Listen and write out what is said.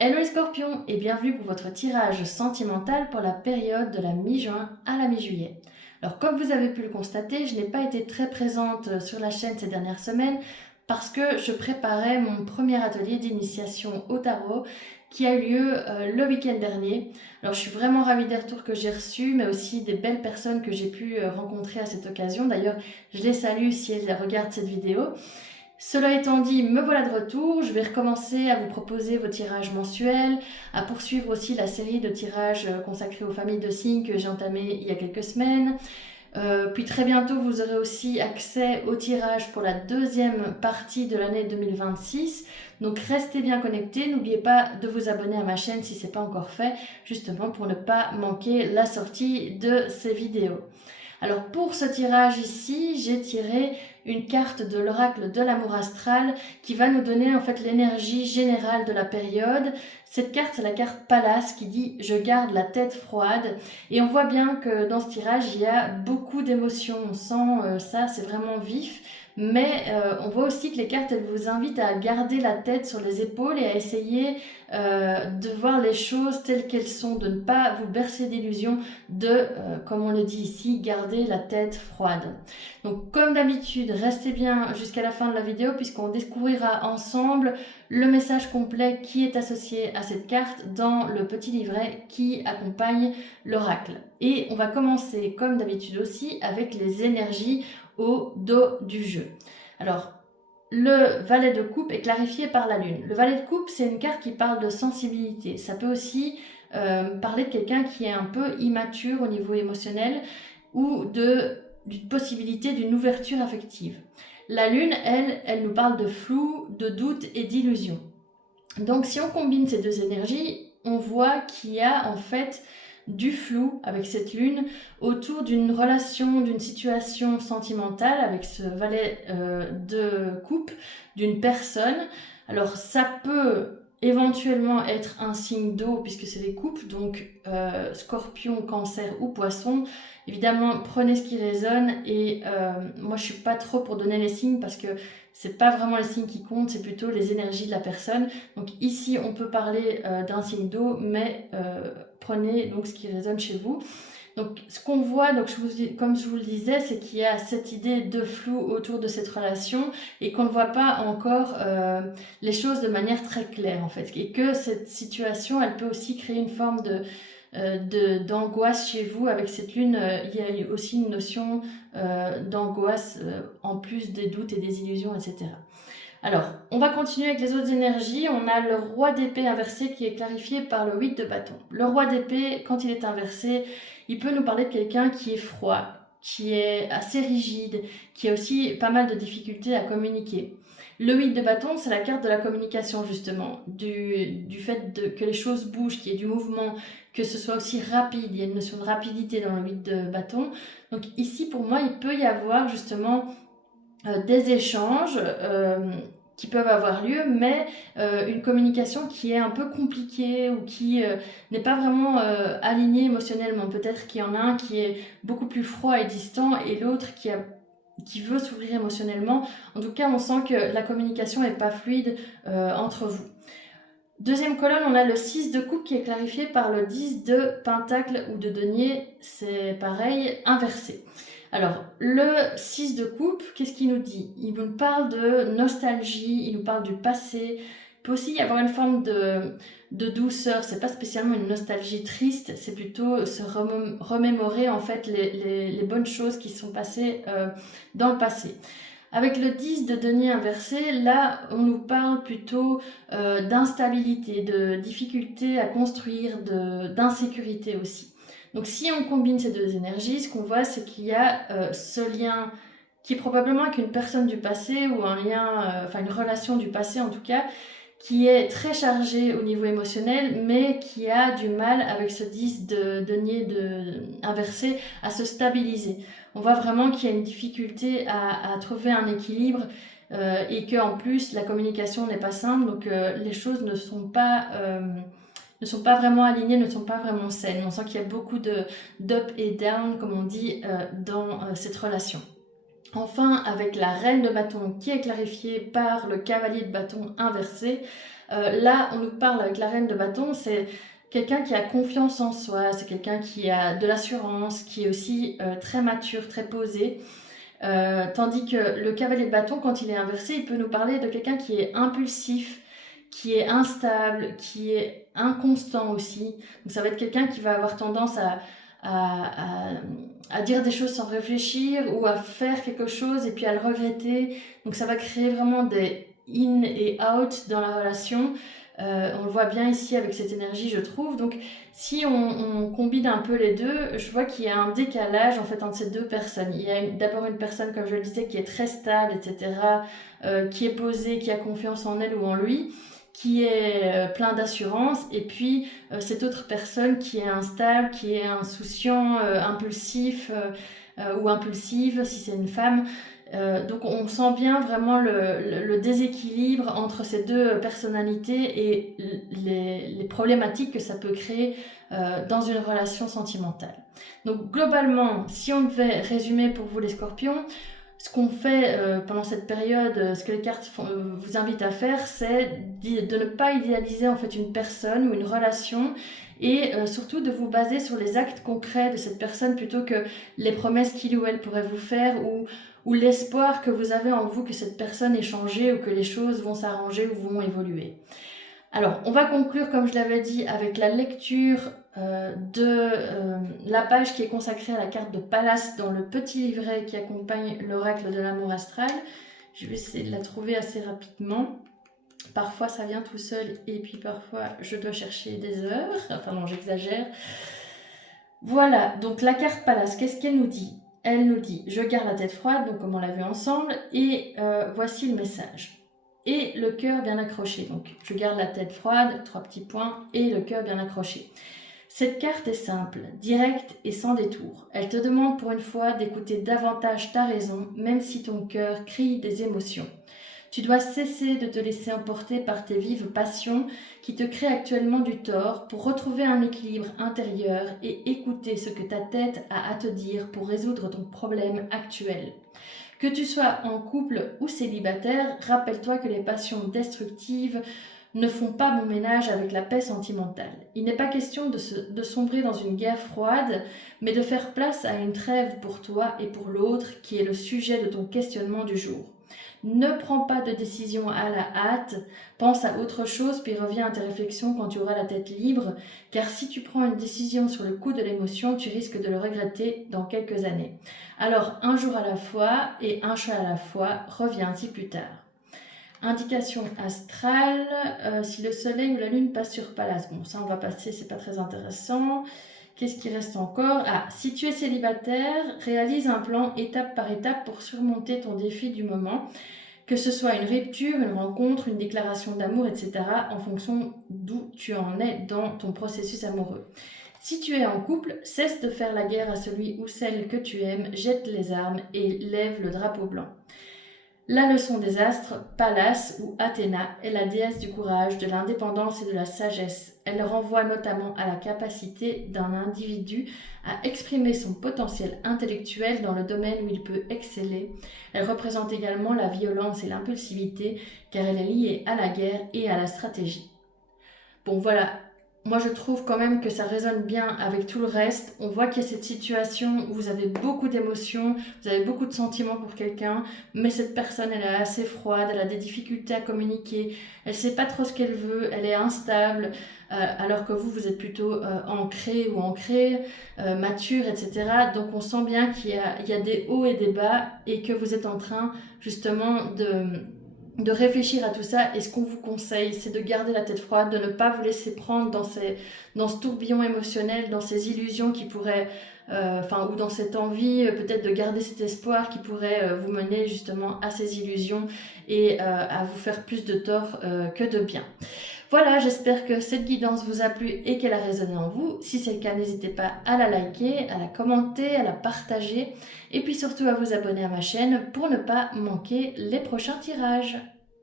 Hello les scorpions et bienvenue pour votre tirage sentimental pour la période de la mi-juin à la mi-juillet. Alors comme vous avez pu le constater, je n'ai pas été très présente sur la chaîne ces dernières semaines parce que je préparais mon premier atelier d'initiation au tarot qui a eu lieu le week-end dernier. Alors je suis vraiment ravie des retours que j'ai reçus, mais aussi des belles personnes que j'ai pu rencontrer à cette occasion. D'ailleurs, je les salue si elles regardent cette vidéo. Cela étant dit, me voilà de retour. Je vais recommencer à vous proposer vos tirages mensuels, à poursuivre aussi la série de tirages consacrés aux familles de signes que j'ai entamé il y a quelques semaines. Puis très bientôt, vous aurez aussi accès au tirage pour la deuxième partie de l'année 2026. Donc restez bien connectés. N'oubliez pas de vous abonner à ma chaîne si ce n'est pas encore fait, justement pour ne pas manquer la sortie de ces vidéos. Alors pour ce tirage ici, j'ai tiré une carte de l'oracle de l'amour astral qui va nous donner en fait l'énergie générale de la période. Cette carte, c'est la carte Palace qui dit « Je garde la tête froide » et on voit bien que dans ce tirage, il y a beaucoup d'émotions. On sent ça, c'est vraiment vif. Mais on voit aussi que les cartes, elles vous invitent à garder la tête sur les épaules et à essayer de voir les choses telles qu'elles sont, de ne pas vous bercer d'illusions, comme on le dit ici, garder la tête froide. Donc comme d'habitude, restez bien jusqu'à la fin de la vidéo puisqu'on découvrira ensemble le message complet qui est associé à cette carte dans le petit livret qui accompagne l'oracle. Et on va commencer comme d'habitude aussi avec les énergies au dos du jeu. Alors, le valet de coupe est clarifié par la lune. Le valet de coupe, c'est une carte qui parle de sensibilité. Ça peut aussi parler de quelqu'un qui est un peu immature au niveau émotionnel ou d'une possibilité d'une ouverture affective. La lune, elle nous parle de flou, de doute et d'illusion. Donc si on combine ces deux énergies, on voit qu'il y a en fait du flou avec cette lune autour d'une relation, d'une situation sentimentale avec ce valet de coupe, d'une personne. Alors ça peut éventuellement être un signe d'eau puisque c'est des coupes, donc scorpion, cancer ou poisson. Évidemment, prenez ce qui résonne et moi je suis pas trop pour donner les signes parce que c'est pas vraiment les signes qui comptent, c'est plutôt les énergies de la personne. Donc ici, on peut parler d'un signe d'eau, mais prenez donc ce qui résonne chez vous. Donc ce qu'on voit, donc comme je vous le disais, c'est qu'il y a cette idée de flou autour de cette relation et qu'on ne voit pas encore les choses de manière très claire en fait. Et que cette situation, elle peut aussi créer une forme d'angoisse chez vous. Avec cette lune, il y a aussi une notion d'angoisse en plus des doutes et des illusions, etc. Alors, on va continuer avec les autres énergies. On a le roi d'épée inversé qui est clarifié par le 8 de bâton. Le roi d'épée, quand il est inversé, il peut nous parler de quelqu'un qui est froid, qui est assez rigide, qui a aussi pas mal de difficultés à communiquer. Le 8 de bâton, c'est la carte de la communication justement, du fait que les choses bougent, qu'il y ait du mouvement, que ce soit aussi rapide. Il y a une notion de rapidité dans le 8 de bâton. Donc ici, pour moi, il peut y avoir justement des échanges qui peuvent avoir lieu, mais une communication qui est un peu compliquée ou qui n'est pas vraiment alignée émotionnellement. Peut-être qu'il y en a un qui est beaucoup plus froid et distant et l'autre qui veut s'ouvrir émotionnellement. En tout cas, on sent que la communication n'est pas fluide entre vous. Deuxième colonne, on a le 6 de coupe qui est clarifié par le 10 de pentacle ou de denier, c'est pareil, inversé. Alors, le 6 de coupe, qu'est-ce qu'il nous dit? Il nous parle de nostalgie, il nous parle du passé. Il peut aussi y avoir une forme de douceur, c'est pas spécialement une nostalgie triste, c'est plutôt se remémorer en fait les bonnes choses qui sont passées dans le passé. Avec le 10 de denier inversé, là, on nous parle plutôt d'instabilité, de difficulté à construire, d'insécurité aussi. Donc si on combine ces deux énergies, ce qu'on voit, c'est qu'il y a ce lien qui est probablement avec une personne du passé ou un lien, enfin une relation du passé en tout cas, qui est très chargé au niveau émotionnel, mais qui a du mal avec ce 10 de denier inversé à se stabiliser. On voit vraiment qu'il y a une difficulté à trouver un équilibre et qu'en plus la communication n'est pas simple, donc les choses ne sont pas vraiment alignées, ne sont pas vraiment saines. On sent qu'il y a beaucoup d'up et down, comme on dit, dans cette relation. Enfin, avec la reine de bâton qui est clarifiée par le cavalier de bâton inversé, là on nous parle avec la reine de bâton, c'est quelqu'un qui a confiance en soi, c'est quelqu'un qui a de l'assurance, qui est aussi très mature, très posé. Tandis que le cavalier de bâton, quand il est inversé, il peut nous parler de quelqu'un qui est impulsif, qui est instable, qui est inconstant aussi. Donc ça va être quelqu'un qui va avoir tendance à dire des choses sans réfléchir ou à faire quelque chose et puis à le regretter. Donc ça va créer vraiment des in et out dans la relation. On le voit bien ici avec cette énergie, je trouve. Donc si on combine un peu les deux, je vois qu'il y a un décalage en fait entre ces deux personnes. Il y a d'abord une personne, comme je le disais, qui est très stable, etc., qui est posée, qui a confiance en elle ou en lui, qui est plein d'assurance, et puis cette autre personne qui est instable, qui est insouciant, impulsif ou impulsive si c'est une femme. Donc on sent bien vraiment le déséquilibre entre ces deux personnalités et les problématiques que ça peut créer dans une relation sentimentale. Donc globalement, si on devait résumer pour vous les scorpions, ce qu'on fait pendant cette période, ce que les cartes vous invitent à faire, c'est de ne pas idéaliser en fait une personne ou une relation et surtout de vous baser sur les actes concrets de cette personne plutôt que les promesses qu'il ou elle pourrait vous faire ou l'espoir que vous avez en vous que cette personne ait changé ou que les choses vont s'arranger ou vont évoluer. Alors, on va conclure, comme je l'avais dit, avec la lecture de la page qui est consacrée à la carte de Pallas dans le petit livret qui accompagne l'oracle de l'amour astral. Je vais essayer de la trouver assez rapidement. Parfois, ça vient tout seul et puis parfois, je dois chercher des heures. Enfin non, j'exagère. Voilà, donc la carte Pallas, qu'est-ce qu'elle nous dit ? Elle nous dit « Je garde la tête froide », donc comme on l'a vu ensemble, et voici le message. Et le cœur bien accroché. Donc, je garde la tête froide, 3 petits points, et le cœur bien accroché. Cette carte est simple, directe et sans détour. Elle te demande pour une fois d'écouter davantage ta raison, même si ton cœur crie des émotions. Tu dois cesser de te laisser emporter par tes vives passions qui te créent actuellement du tort pour retrouver un équilibre intérieur et écouter ce que ta tête a à te dire pour résoudre ton problème actuel. Que tu sois en couple ou célibataire, rappelle-toi que les passions destructives ne font pas bon ménage avec la paix sentimentale. Il n'est pas question de sombrer dans une guerre froide, mais de faire place à une trêve pour toi et pour l'autre qui est le sujet de ton questionnement du jour. Ne prends pas de décision à la hâte, pense à autre chose puis reviens à tes réflexions quand tu auras la tête libre, car si tu prends une décision sur le coup de l'émotion, tu risques de le regretter dans quelques années. Alors un jour à la fois et un choix à la fois, reviens-y plus tard. Indication astrale, si le soleil ou la lune passe sur Pallas. Bon, ça on va passer, c'est pas très intéressant. Qu'est-ce qui reste encore ? Si tu es célibataire, réalise un plan étape par étape pour surmonter ton défi du moment, que ce soit une rupture, une rencontre, une déclaration d'amour, etc., en fonction d'où tu en es dans ton processus amoureux. Si tu es en couple, cesse de faire la guerre à celui ou celle que tu aimes, jette les armes et lève le drapeau blanc. La leçon des astres, Pallas ou Athéna, est la déesse du courage, de l'indépendance et de la sagesse. Elle renvoie notamment à la capacité d'un individu à exprimer son potentiel intellectuel dans le domaine où il peut exceller. Elle représente également la violence et l'impulsivité, car elle est liée à la guerre et à la stratégie. Bon voilà, moi je trouve quand même que ça résonne bien avec tout le reste. On voit qu'il y a cette situation où vous avez beaucoup d'émotions, vous avez beaucoup de sentiments pour quelqu'un, mais cette personne elle est assez froide, elle a des difficultés à communiquer, elle sait pas trop ce qu'elle veut, elle est instable, alors que vous êtes plutôt ancré ou ancrée, mature, etc. Donc on sent bien qu'il y a des hauts et des bas et que vous êtes en train justement de réfléchir à tout ça. Et ce qu'on vous conseille, c'est de garder la tête froide, de ne pas vous laisser prendre dans ce tourbillon émotionnel, dans ces illusions qui pourraient, ou dans cette envie peut-être de garder cet espoir qui pourrait vous mener justement à ces illusions et à vous faire plus de tort que de bien. Voilà, j'espère que cette guidance vous a plu et qu'elle a résonné en vous. Si c'est le cas, n'hésitez pas à la liker, à la commenter, à la partager et puis surtout à vous abonner à ma chaîne pour ne pas manquer les prochains tirages.